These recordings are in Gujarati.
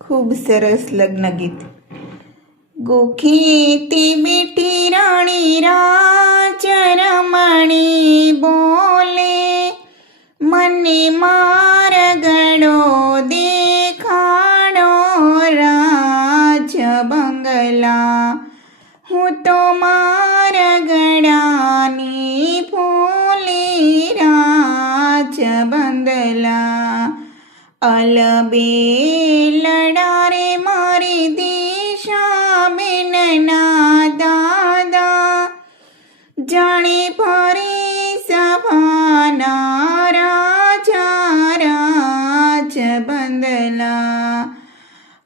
ખૂબ સરસ લગ્ન ગીત. ગોખીતી બેટી રાણી રાચરમણી બોલે, મને માર ગણો દેખાડો રાજ બંગલા. હું તો માર ગણાની ફૂલી રાજ બંગલા. અલબેલડા બંદલા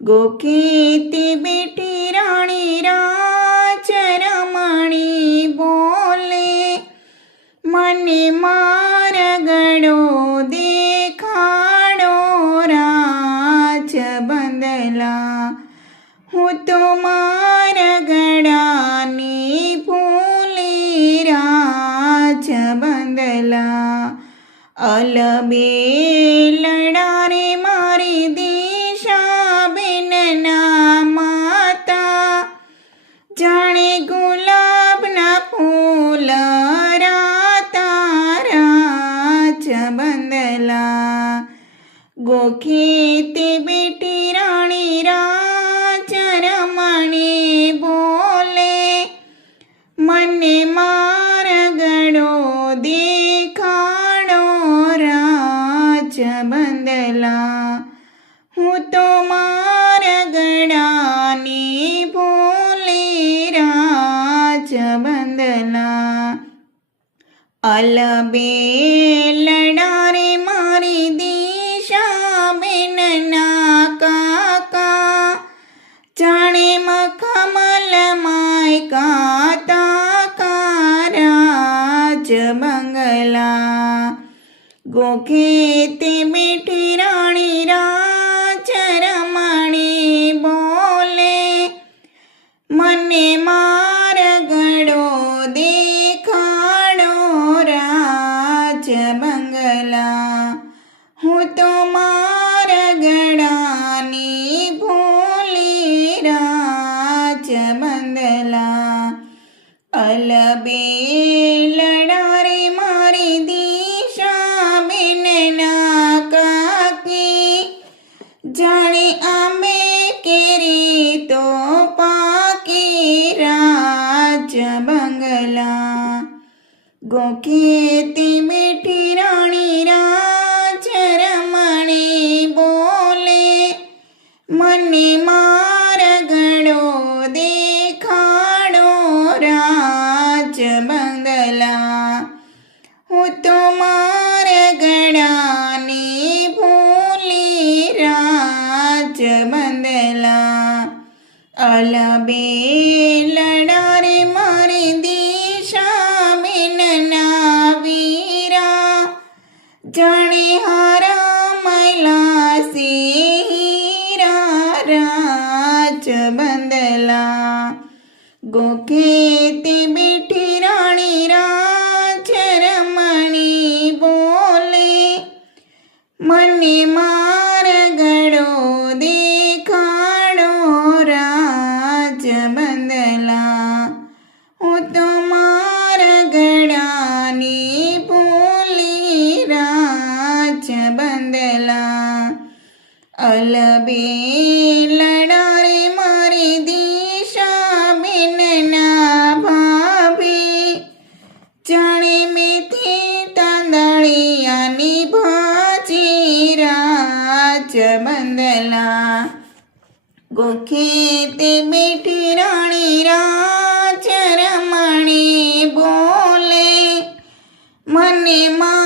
ગોકીતી બેટી રાણી રાચરમણી બોલે, મને માર ગળો દેખાડો રાચ બંદલા હું તો માર ગળાની ભૂલી રાચ બંદલા અલબેલડા લડારે મારી દિશા બેનના માતા જાણે ગુલાબના ફૂલ રાતા બંદલા ગોખીતી બેટી રાણી રાજ રમણી બોલે મને માર અલબેલડા લડારે મારી દિશા બેનના કાકા જાણે મખમલ માય કાતા કારાજ બંગલા ગોખે તે બેઠી રાણી રાજ ગોખેતી બેઠી રાણી રાજ રમણી બોલે, મને માર ગળો દેખાડો રાજ બંગલા. હું તો માર બંદલા અલબેલડા ગોખેતી બેઠી રાણી રાચરમણી બોલે, મને માર ગળો દેખાડો રાજ બદલા. હું તો માર ગળાની બોલી રાજ બદલા. અલબેલડા રે બંદલા ગોખે તે બેઠી રાણી રાજ રમણી બોલે મને માર